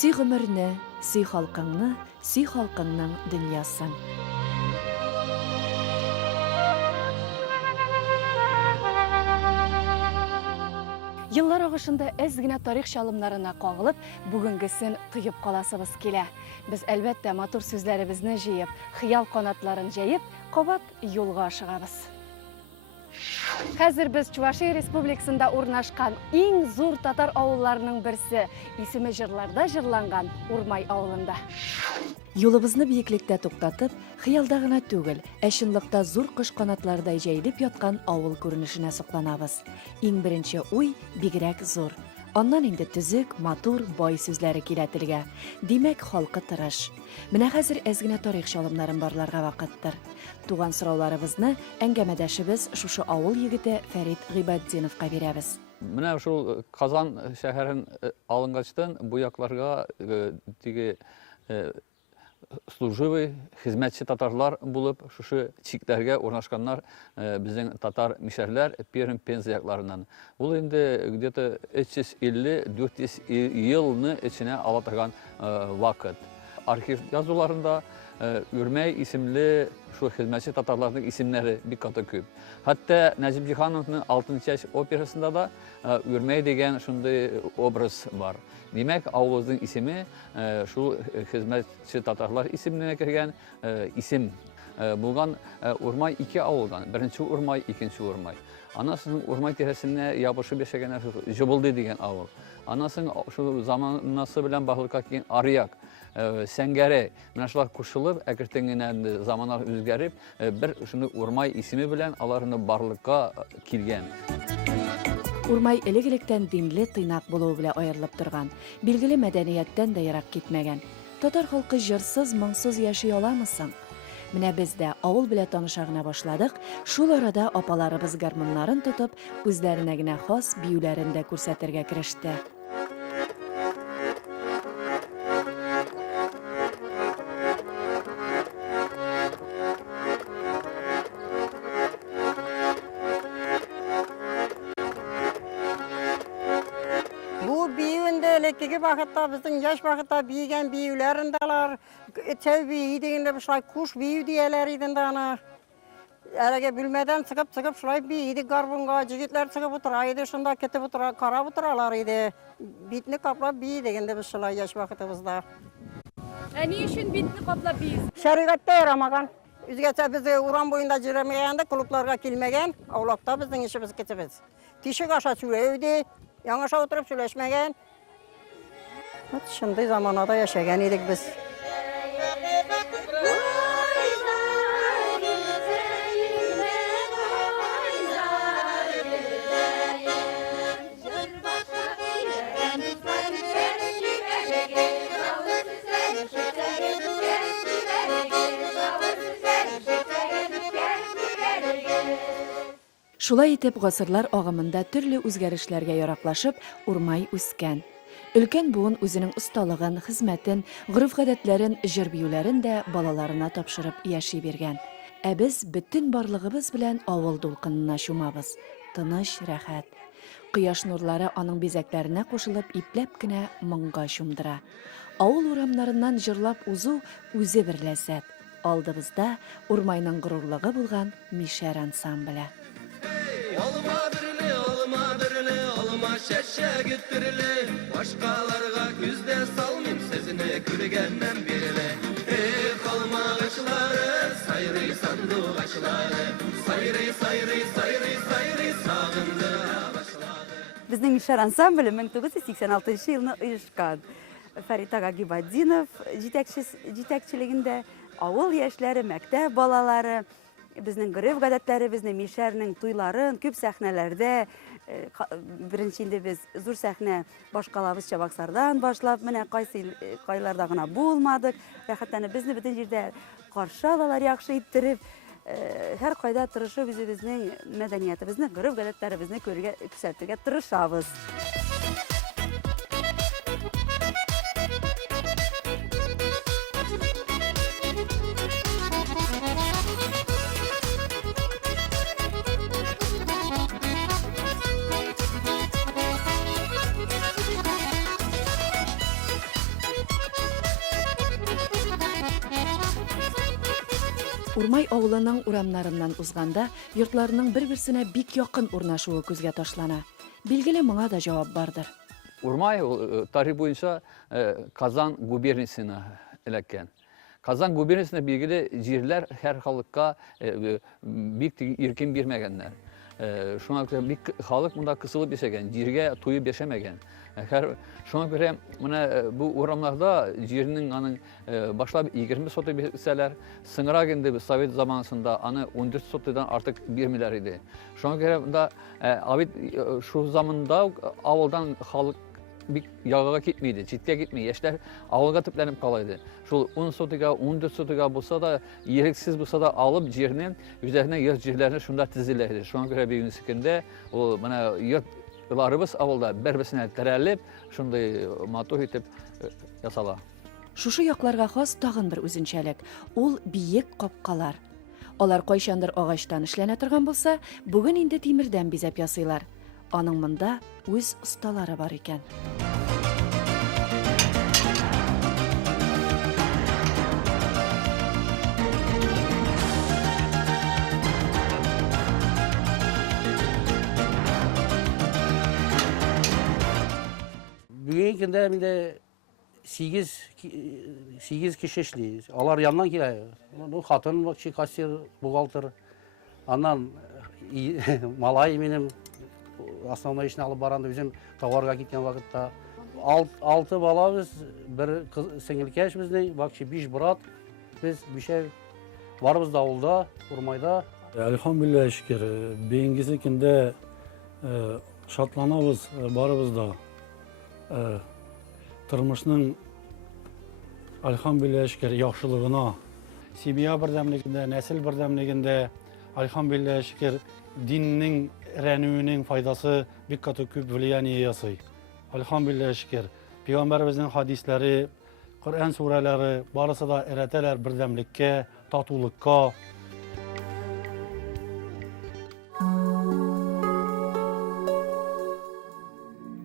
Сүй гомерне, сүй халкыңны, сүй халкыңның дөньясын. Yıllar ağışında ez gine tarih şalımlarına qağılıb, bugüngüsün tuyub qalasımız kele. Biz elbette matur sözlerimizni jeyip, xiyal qanatların jeyip, qabat yolga aşığabız. Hazır biz Чувашия Республикасында урнашқан ең зор татар ауылларының бірсі, исімі жырларда жырланған Урмай ауылында. Yolubuzны биеклектә туктатып, хыялда гына түгел, әшинлыкта зур кыш канатлардай җәелеп яткан авыл күренешенә сокланабыз. Иң беренче уй бигрәк зур. Аннан инде төзек, матур, бай сүзләре килә телгә. Димәк, халкы тырыш. Менә хәзер әз генә тарих шалымнарын барларга вакыттыр. Туган сорауларыбызны әңгәмәдәшебез шушы авыл егете Фәрит Гыйбаддиновка бирәбез. Менә шул Казан шәһәрен алынгачтан бу якларга теге служивый, хезмәтче татарлар булып, шушы чикләргә урнашканнар безнең татар мишәрләр Пермь, Пенза якларыннан. Ул инде где-то 350-400 елны içine ала торган вакыт. Архив язуларында Үрмәй исемле шу хезмәтче татарларның исемнәре бик каты күп. Хәтта Нәҗип Җиһановның 6-нчы яшь операсында да Үрмәй дигән шундый образ бар. Димәк, авылыбызның исеме шул хезмәтче татарлар исеменә кергән исем. Булган Урмай 2 авылдан. Беренче Урмай, икенче Урмай. Анасын Урмай тирәсенә ябышып яшәгән Җыбылды дигән авыл. Анасын шул заманасы белән баглыкка килгән Арьяк, Сәңгәре, менә шулар кушылып, әкртен генә заманнар үзгәреп, бер шуны Урмай исеме белән аларны барлыкка килгән. Урмай элек-электән динле тыйнак булуы белән аерылып торган, билгеле мәдәнияттән дә ерак китмәгән. Татар халкы җырсыз, моңсыз яши аламы соң? Менә без дә авыл белән таныша гына башладык, шул арада апаларыбыз гармуннарын тотып, үзләренә генә хас биюләрен дә күрсәтергә кереште. Элеккеге вакытта безнең яшь вакытта бийгән биюләрен дәләр, тәү бии дигәндә шулай куш бию дияләр иде аны. Әлегә бүлмәдән чыгып шулай бийди гармунга, җегетләр чыгып утыра иде, шунда кетеп утыра, карап утыралар иде. Битне каплап бии дигәндә без шулай яшь вакытыбызда. Ни өчен битне каплап биюз? Шәригатьтә ярамаган. Үзгәчә без урам буенда җырамаганда, клубларга килмәгән, аулакта безнең ишебез кетебез. Тишек аша сүләүде, яңаша утырып сөйләшмәгән. Шундай заманада яшәгән идек без. Шулай итеп гасырлар агымында төрле үзгәрешләргә яраклашып, Урмай үскән. Өлкән буын үзенең осталыгын, хезмәтен, гырыф-гадәтләрен, җыр-биюләрен дә балаларына тапшырып яши биргән. Ә без бөтен барлыгыбыз белән авыл дулкынына чумабыз. Тыныч, рәхәт. Кояш нурлары аның бизәкләренә кушылып ипләп кенә моңга чумдыра. Авыл урамнарыннан җырлап узу үзе бер ләззәт. Алдыбызда Урмайның горурлыгы булган Мишәр ансамбле. Şəşə götürülü, başqalarga küzdə salmayım sözünü kürgəndən birili. Ey qalma ağaçları, sayri sandık ağaçları, sayri sağındıra başladı. Bizning Mishar ansambli 1986 yilni uyushgan. Фәрит Гыйбаддинов җитәкчелегендә авыл яшьләре, мәктәп балалары, безнең гырыф-гадәтләре, безнең Мишәрнең туйларын күп сәхнәләрдә беренче инде без зур сәхнә башкалабыз Чабаксардан башлап, менә кайларда гына булмадык. Рәхәтләнеп безне бөтен җирдә каршы алалар, яхшы иттереп, һәр кайда тырышып безнең мәдәниятебезне, гырыф-гадәтләребезне күрергә, күрсәтергә тырышабыз. Урмай авылының урамнарыннан узганда, йортларының бер-берсенә бик якын урнашуы күзгә ташлана. Билгеле, моңа да җавап бардыр. Урмай тарих буенча Казан губерниясенә эләккән. Казан губерниясенә билгеле җирләр һәр халыкка бик иркен бирмәгәннәр. Шуңа күрә бик халык монда кысылып яшәгән, җиргә туеп яшәмәгән. Шуңа күрә менә бу урамнарда җирнең аның башлап 20 соты бирсәләр, соңрак инде Совет заманында аны 14 сотыдан артык бирмиләр иде. Шуңа күрә монда шу заманда авылдан халык бик ягыга китмейді, читкә китмей, яшьләр авылга төпләнеп кала иде. Шул 10 сотыга, 14 сотыга булса да, ерексез булса да алып җирне, үзләренә йорт җирләрне шунда төзелә иде. Шуңа күрә бигүнсекендә ул менә йортларыбыз авылда бер-берсенә терәлеп, шундай матур итеп ясала. Шушы якларга хас тагын бер үзенчәлек. Ул биек капкалар. Алар кайчандыр агачтан эшләнә торган булса, бүген инде тимердән бизәп ясыйлар. Аның монда үз осталары бар икән. Бүгенге көндә миндә 8 кеше эшли. Алар яннан килә. Ну, хатын, кассир, бухгалтер. Аннан малай минем основной эшне алып барам, үзем товарга киткән вакытта 6 балабыз, бер сеңелкәш безнең, бакчы 5 брат. Без бишәр барыбыз да авылда, Урмайда. Elhamdülillah şükür. Bugünkü günde şartlanabız barыбыз да. Тормышның elhamdülillah şükür yaxşılığına, семья бердәмлегендә, нәсел бердәмлегендә elhamdülillah şükür dinning rənüyünün faydası bik katı küp влияние ясый. Elhamdülillah şükür. Peygamberimizin hadisləri, Kur'an surələri barısı da öyrətələr birləmlikə, tatulukka.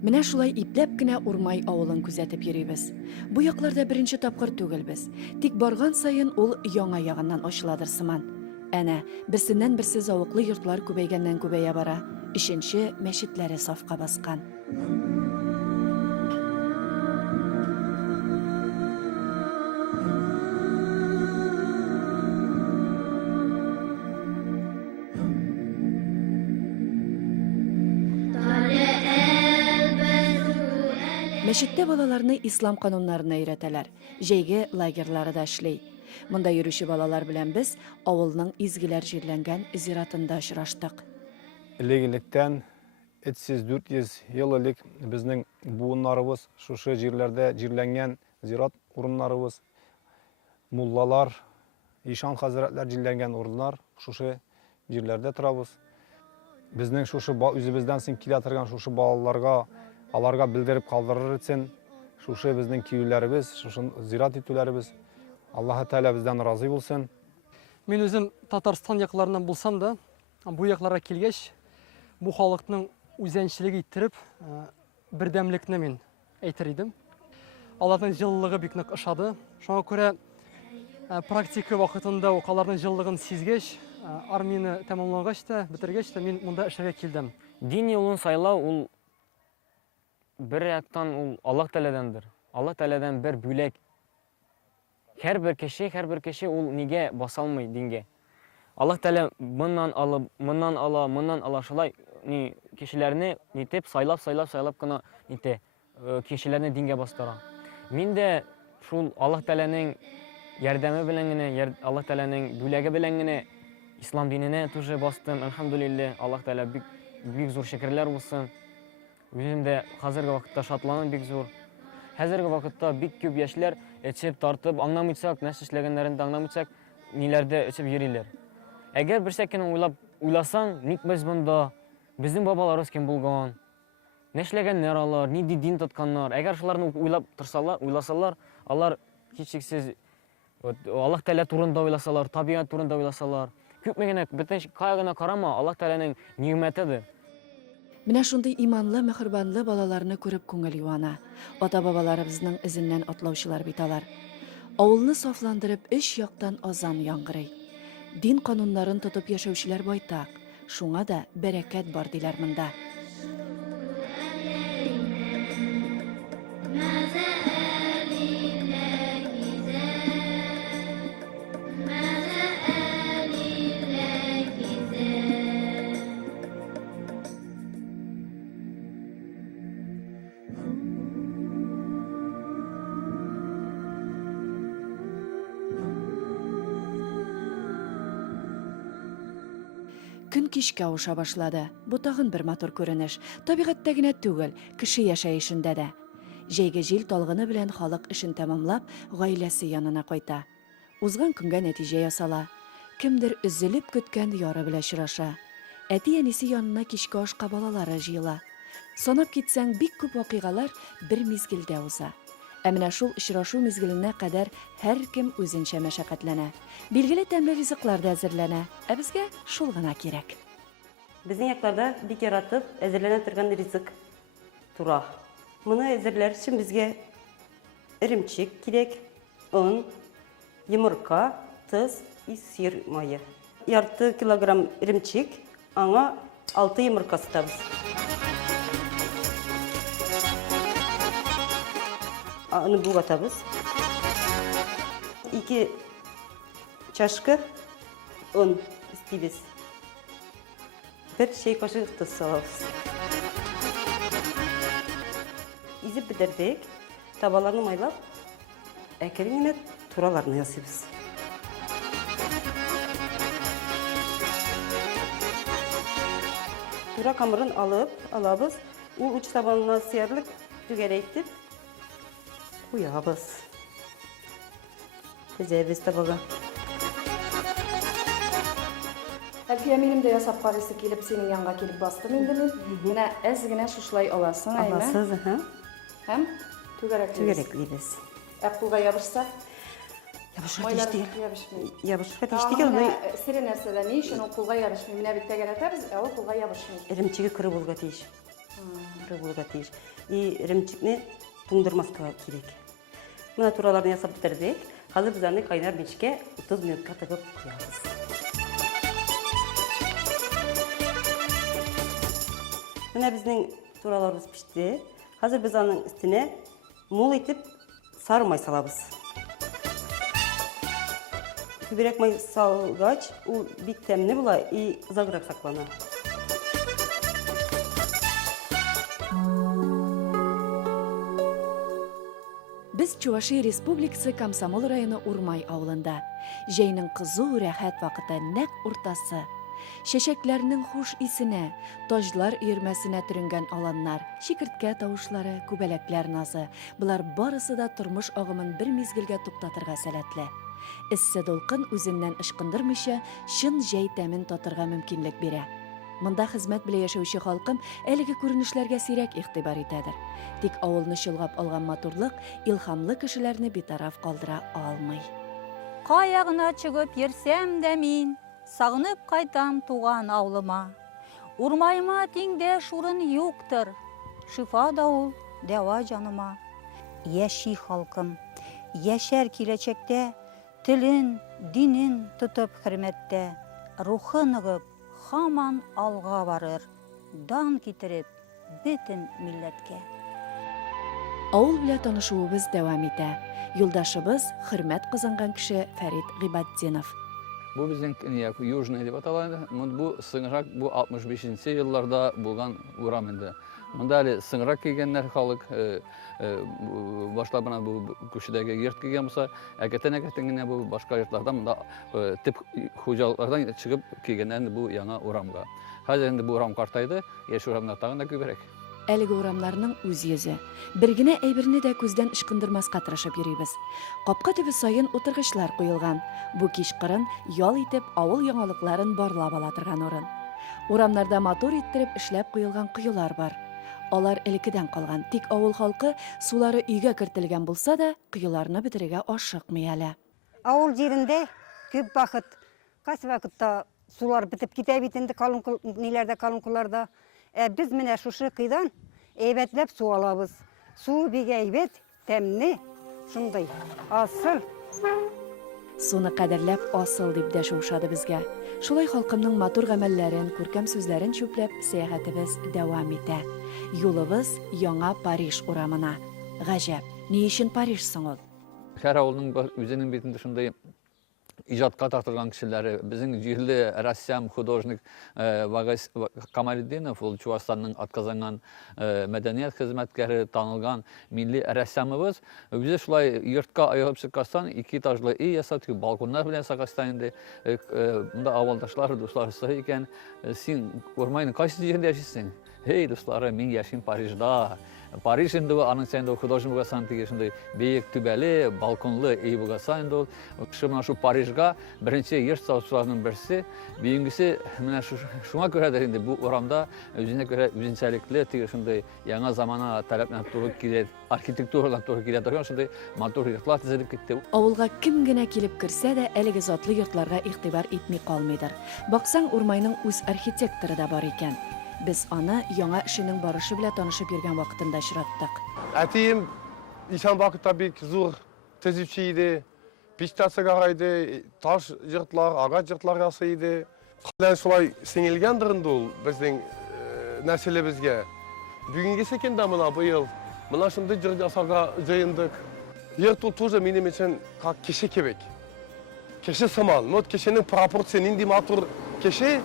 Менә шулай ипләп кенә Урмай авылын күзәтеп йөрибез. Бу якларда беренче тапкыр түгелбез. Тик барган саен ул яңа ягыннан ачыладыр сыман. Әнә, берсеннән-берсе зауыклы йортлар күбәйгәннән күбәя бара. Ишенче мәчетләре сафка баскан. Мәчеттә балаларны ислам кануннарына өйрәтәләр. Җәйге лагерьлары да эшли. Монда йөрүче балалар белән без авылның изгеләр җирләнгән зиратында очраштык. Элегелектән 300-400 ел элек безнең буыннарыбыз шушы җирләрдә җирләнгән зират урыннарыбыз, муллалар, ишан хәзрәтләр җирләнгән урыннар шушы җирләрдә торабыз. Безнең шушы үзебездән соң килә торган шушы балаларга, аларга белдереп калдырыр өчен шушы безнең киюләребез, шушы зират итүләребез Аллаһ Тәгалә бездән разый булсын. Мен өзім Татарстан якларынан булсам да, бу якларга килгәч, бу халыкның үзәнчелеге иттереп, бердәмлекне мин әйтер идем. Аларның җылылыгы бик нык ошады. Шуңа күрә практика вакытында ук аларның җылылыгын сизгәч, армияны тәмамлагач та, бетергәч та мин монда эшләргә килдем. Дин юлын сайлау ул бер яктан ул Аллаһ Тәгаләдәндер. Аллаһ Тәгаләдән бер бүләк. Һәрбер кеше ул нигә баса алмый дингә. Аллаһ Тәгалә моннан ала шулай кешеләрне нитеп сайлап кына кешеләрне дингә бастыра. Мин дә шул Аллаһ Тәгаләнең ярдәме белән генә, Аллаһ Тәгаләнең бүләге белән генә ислам диненә тоже бастым. Әлхәмдүлиллаһ, Аллаһ Тәгалә бик зур шөкерләр булсын. Үзем дә хәзерге вакытта шатланым бик зур. Хәзерге вакытта бик күп яшьләр эчеп тартып, аңламыйсак, нәрсә эшләгәннәрен аңламыйсак, ниләрдә эчеп йөриләр. Әгәр берсә көн уйласаң, ник без монда, безнең бабаларыбыз кем булган, нәшләгәннәр алар, ни дин тотканнар. Әгәр шуларны уйласалар, алар һичшиксез Аллаһ Тәгалә турында уйласалар, табигать турында уйласалар, күпме генә бөтен кайгына карама, Аллаһ Тәгаләнең ниъмәтедер. Менә шундый иманлы, мөхрибанлы балаларны күреп күңел юана. Ата-бабаларыбызның изеннән атлаучылар бит алар. Авылны сафландырып, 3 яктан азан яңгырый. Дин кануннарын тотып яшәүчеләр байтак. Шуңа да бәрәкәт бар диләр монда. Көн кичкә ауыша башлады. Бу тагын бер матур күренеш. Табигатьтә генә түгел, кеше яшәешендә дә. Җәйге җил талгыны белән халык эшен тәмамлап, гаиләсе янына кайта. Узган көнгә нәтиҗә ясала. Кемдер өзелеп көткән яры белән очраша. Әти-әнисе янына кичке ашка балалары җыела. Санап китсәң, бик күп вакыйгалар бер мизгелдә уза. Ә менә шул очрашу мизгеленә кадәр һәркем үзенчә мәшәкатьләнә. Билгеле тәмле ризыклар да әзерләнә. Ә безгә шул гына кирәк. Безнең якларда бик яратып әзерләнә торган ризык тура. Моны әзерләр өчен безгә иремчек кирәк, он, йомырка, тоз и сыр майы. Ярты килограмм иремчек, аңа 6 йомырка сатабыз. Аны бугатабыз. 2 чашка он истибез. 1 чәй кашык тоз салабыз. Изеп бетердек, табаларны майлап, әкрен генә тураларны ясыйбыз. Тура камырын алабыз, ул уч табанына сыярлык түгәрәйтеп куябыз. Тезәбез табага. Әлфия, минем дә ясап карыйсы килеп, синең янга килеп бастым инде мин. Менә әз генә шушлай аласың, әйме? Аласыз, Һәм түгәрәклибез. Ә кулга ябышса? Ябышка тиштигел. Ябышмый. Ябышка тиштигел. Сире нәрсәдә ни өчен ул кулга ябышмый? Менә бит тәгәрәтәбез, ә ул кулга ябышмый. Иремчеге кыры булга тиеш. Кыры булга тиеш. И иремчекне туңдырмаска кирәк. Менә тураларны ясап бетердек. Хәзер без аны кайнар печкә 30 минутка тыгып куябыз. Менә безнең тураларыбыз пеште. Хәзер без аның өстенә мул итеп сары май салабыз. Күбрәк май салгач, ул бик тәмле була и озаграк саклана. Без Чувашия Республикасы Комсомол районы Урмай авылында. Җәйнең кызу рәхәт вакыты нәкъ уртасы. Чәчәкләрнең хуш исенә, таҗлар өермәсенә төренгән аланнар, чикерткә тавышлары, күбәләкләр назы. Булар барысы да тормыш агымын бер мизгелгә туктатырга сәләтле. Эссе дулкын үзеннән ышкындырмыйча, чын җәй тәмен татырга мөмкинлек бирә. Монда хезмәт белән яшәүче халкым әлеге күренешләргә сирәк игътибар итәдер. Тик авылны чолгап алган матурлык илһамлы кешеләрне битараф калдыра алмый. Кая гына чыгып йөрсәм дә мин, сагынып кайтам туган авылыма. Урмайыма тиңдәш урын юктыр, шифа да ул, дәва җаныма. Яши халкым, яшәр киләчәктә, телен, динен тотып хөрмәттә, рухы ныгып, хаман алга барыр, дан китереп бөтен милләткә. Авыл белән танышуыбыз дәвам итә. Юлдашыбыз хөрмәт кызанган кеше Фәрит Гыйбаддинов. Бу безнең Южный дип атала. Бу сыңрак, бу 65-нче елларда булган урам инде. Монда әле сыңрак кигәннәр халык башлабына бу күчедәге йорт кигән булса, әкәтән генә бу башка йортларда монда тип хуҗалыклардан чыгып кигәннәр бу яңа урамга. Хәзер инде бу урам картайды, яшь урамнар тагын да күбрәк. Әлеге урамларның үз йөзе. Бер генә әйберне дә күздән ышкындырмаска тырышып йөрибез. Капка төбе сайын утыргычлар куелган. Бу кичкырын ял итеп авыл яңалыкларын барлап ала торган урын. Урамнарда мотор иттереп эшләп куелган кыюлар бар. Алар элекедән калган, тик авыл халкы сулары өйгә кертелгән булса да, кыюларны бетерергә ашыкмый әле. Авыл җирендә күп вакыт, кайсы вакытта сулар битеп китә бит инде ниләрдә калынкуларда. Biz менә шушы кыйдан әйбәтләп су алабыз. Су бик әйбәт, тәмле, шундай. Асыл. Суны кадерләп асыл дип дә шулшады безгә. Шулай халкымның матур гамәлләрен, күркәм сүзләрен чүпләп, сәяхәтебез дәвам итә. Юлыбыз яңа Париж урамына. Гаҗәп, ни өчен Париж соң ул? Һәр авылның үзенең битендә шундай ижадка тартылган кешеләре. Безнең җирле рәссам, художник Вагас Камалетдинов, ул Чувашстанның атказанган мәдәният хезмәткәре, танылган милли рәссамыбыз. Үзе шулай йортка аягып чыккастан, 2 этажлы үй ясап, балконнар белән сагышта инде. Монда авылдашлар, дуслар сый икән. Син Урмайның кайсы җирендә яшисең? Hey дусларым, мин яшим Парижда. Париж инде аның сәнде художник булган тигезендә бейек түбәле, балконлы үй булган инде. Шуңа шу Парижга беренче йорт салучыларның берсе, бийингесе менә шуңа күрә дә инде бу урамда үзенә күрә үзенчәлекле тигезендә яңа замана таләпне туры килә, архитектурага туры килә торган шундый матур йортлар төзелеп китте. Авылга кем генә килеп керсә дә, әлеге затлы йортларга игътибар итми калмыйдыр. Баксаң, Урмайның үз архитекторы да бар икән. Biz аны яңа эшенең барышы белән танышып йөргән вакытында очраттык. Әтием ишан вакытта бик зур төзүче иде. Пичтасы гарайды, таш йортлар, агач йортлар ясый иде. Хәлләр шулай сеңелгәндер инде ул безнең нәселебезгә. Бүгенгесе кем дә моны быел, моны шундый йорт ясарга җыендык. Йорт ул тоже минем өчен как кеше кебек. Кеше сыман, вот кешенең пропорция нинди матур кеше.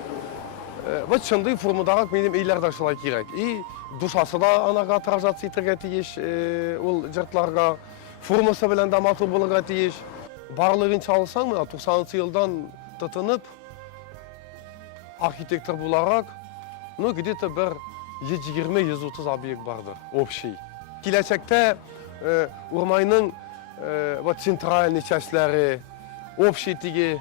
Вот шундый формадагы минем өйләрдә шулай кирәк. И душасы да анага отражаться итәргә тиеш, ул йортларга формасы белән дә матур булырга тиеш. Барлыгын чалсаң, 90 елдан тотынып архитектор буларак, ну где-то бер 120-130 объект бардыр, общий. Киләчәктә Урмайның вот центральный частьләре, общий тиге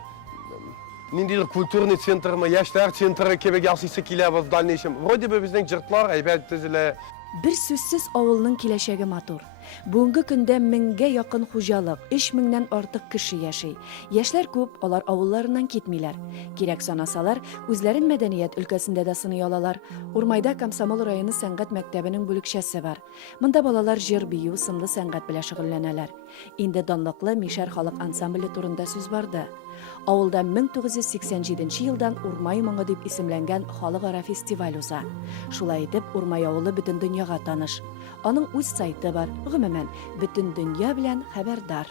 ниндидер культурный центрмы, яшьләр центры кебек ясыйсы килә в дальнейшем. Вроде бы безнең йортлар әйбәт төзелә. Бер сүзсез авылның киләчәге матур. Бүгенге көндә 1000гә якын хуҗалык, 3000ннән артык кеше яши. Яшьләр күп, алар авылларыннан китмиләр. Кирәк санасалар, үзләрен мәдәният өлкәсендә дә сыный алалар. Урмайда Комсомол районы сәнгать мәктәбенең бүлекчәсе бар. Монда балалар җыр бию, сынлы сәнгать белән шөгыльләнәләр. Инде данлыклы Мишәр халык ансамбле турында сүз барды. Авылда 1987 елдан Урмай моңы дип исемләнгән халыкара фестиваль уза. Шулай итеп, Урмай авылы бөтен дөньяга таныш. Аның үз сайты бар, гомумән, бөтен дөнья белән хәбәрдар.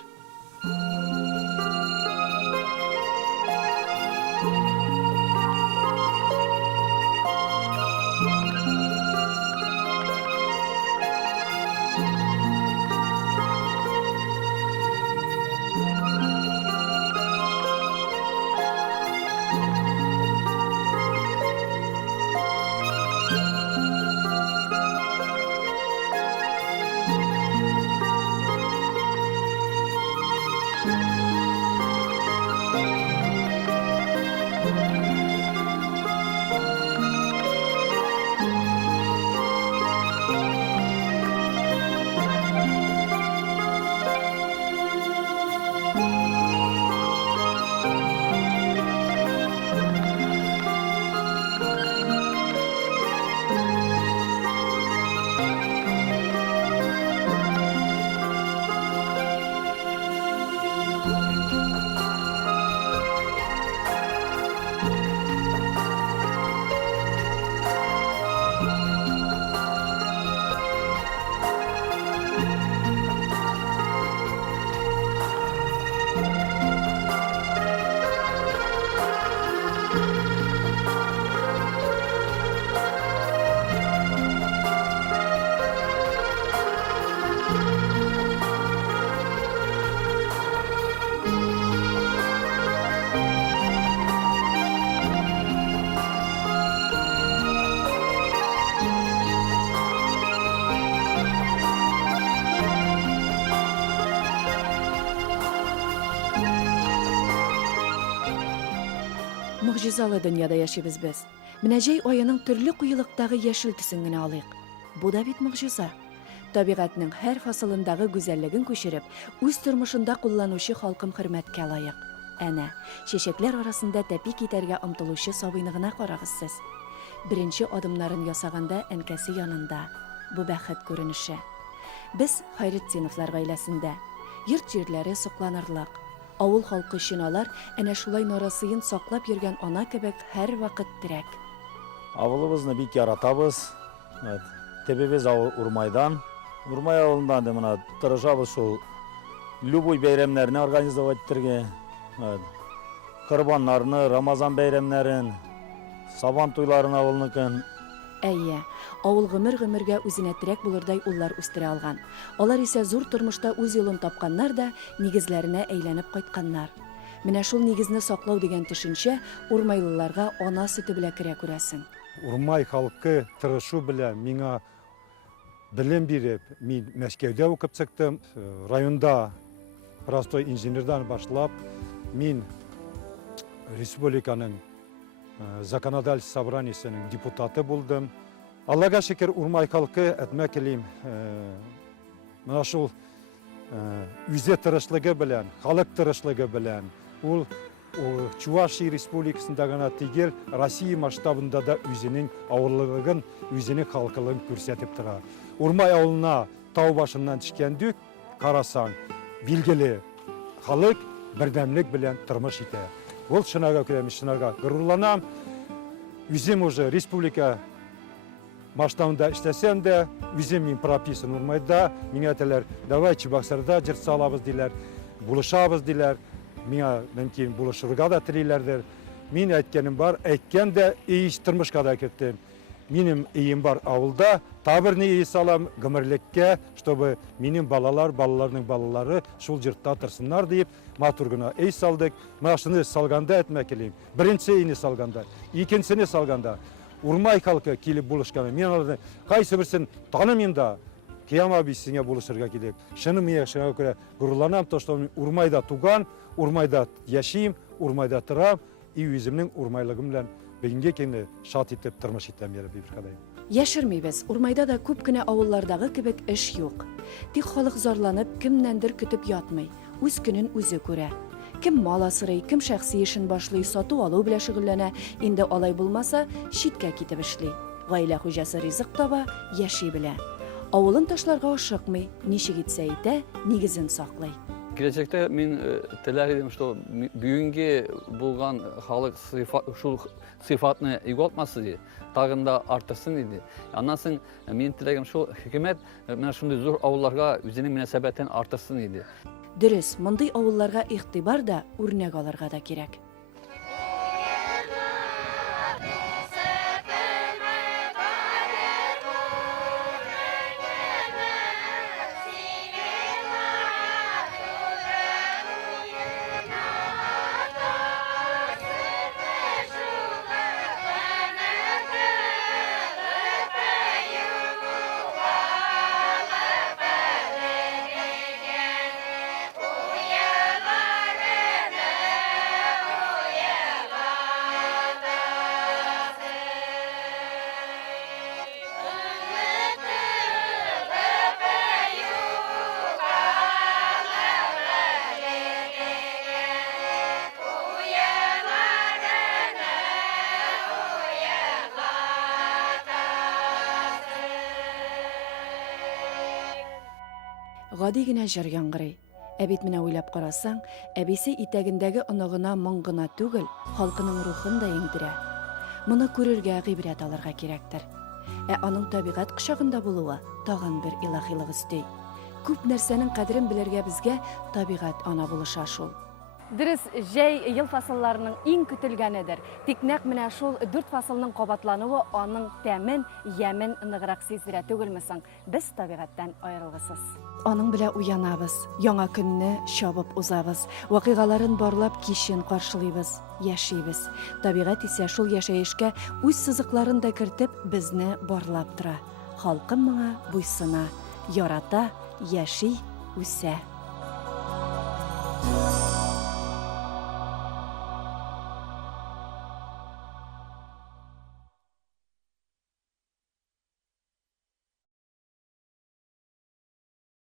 Мөгъҗизалы дөньяда яшибез без. Менә җәй аеның төрле куелыктагы яшел төсен генә алыйк. Бу да бит мөгъҗиза. Табигатьнең һәр фасылындагы гүзәллеген күчереп, үз тормышында кулланучы халкым хөрмәткә лаек. Әнә, чәчәкләр арасында тәпи китәргә омтылучы сабыйны гына карагыз сез. Беренче адымнарын ясаганда әнкәсе янында. Бу бәхет күренеше. Без Хайретдиновлар гаиләсендә. Йорт җирләре сокланырлык. Авыл халкы өчен алар әнә шулай нарасыен саклап йөргән ана кебек һәр вакыт терәк. Авылыбызны бик яратабыз. Тебебез авыл Урмайдан. Урмай авылында да мына тырышабыз шул любой бәйрәмнәрне организовать итәргә. Корбаннарны, Рамазан бәйрәмнәрен, Сабан туйларын авылныкын. Әйе, авыл гомергә үзенә терәк булырдай уллар үстерә алган. Алар исә зур тормышта үз юлын тапканнар да нигезләренә әйләнеп кайтканнар. Менә шул нигезне саклау дигән төшенчә урмайлыларга ана сөте белән керә күрәсең. Урмай халкы тырышу белән миңа белем биреп, мин Мәскәүдә укып чыктым. Районда простой инженердан башлап, мин республиканың законодательство собраниясының депутаты булдым. Аллага шөкер, Урмай халкы әтмәк илим. Менә шул үзе тырышлыгы белән, халык тырышлыгы белән ул Чувашия республикасында гына түгел, Россия масштабында да үзенең авырлыгын, үзенең халкылыгын күрсәтеп тора. Урмай авылына тау башыннан төшкәндә карасаң, билгеле халык бердәмлек белән тормыш итә. Ул шунага күрә, шунага горурланам. Үзем уже республика масштабында эшләсәм дә, үзем мин прописан Урмайда, миңа әйтәләр, давай Чебоксарда җыр салабыз диләр, булышабыз диләр. Миңа мөмкин булышырга да телиләрдер. Мин әйткәнем бар, әйткән дә иш тормышка да киттем. Минем өем бар авылда, табырны ий салам гомерлеккә, чтобы минем балаларның балалары шул җыртта торсыннар дип, матур гына ий салдык. Машины салганда әйтмәк илим. Беренче ийне салганда, икенчесене салганда Урмай халкы килеп булышкан. Мин аларны кайсы берсен танымыйм да. Кияма бисеңә булышырга килеп. Шуны мия шуңа күрә гурланам, то что Урмайда туган, Урмайда яшим, Урмайда торам, и үземнең урмайлыгым белән бүгенге көндә шат итеп тормыш итәм бер кадәр. Яшермейбез, Урмайда да күп кенә авыллардагы кебек эш юк. Тик халык зарланып, кемнәндер көтеп ятмый, үз көнен үзе күрә. Кем мал асрый, кем шәхси эшен башлый, сату алу белән шөгыльләнә, инде алай булмаса, читкә китеп эшли. Гаилә хуҗасы ризык таба, яши белә. Авылын ташларга ашыкмый, ничек итсә итә, нигезен саклый. Киләчәктә мин теләр идем, что бүгенге булган халык шул сыйфатны югалтмасын диye, тагын да артырсын диде. Аннан соң мин теләгем шул хөкүмәт менә шундый зур авылларга үзенең мөнәсәбәтен артырсын диде. Дөрес, мондый авылларга игътибар да, үрнәк алырга да кирәк. Гади генә җыр яңгырый. Ә бит менә уйлап карасаң, әбисе итәгендәге оныгына моң гына түгел, халкының рухын да иңдерә. Моны күрергә гыйбрәт алырга кирәктер. Ә аның табигать кочагында булуы тагын бер илаһилык өстей. Күп нәрсәнең кадерен белергә безгә табигать ана булыша шул. Дөрес, җәй ел фасылларының иң көтелгәнедер. Тик нәкъ менә шул 4 фасылның кабатлануы аның тәмен, ямен ныграк сиздерә түгелме соң? Без табигатьтән аерылгысыз. Аның белән уянабыз, яңа көнне чабып узабыз, вакыйгаларын барлап кичен каршылыйбыз, яшибез. Табигать исә шул яшәешкә үз сызыкларын да кертеп безне барлап тора. Халкым моңа буйсына, ярата, яши, үсә.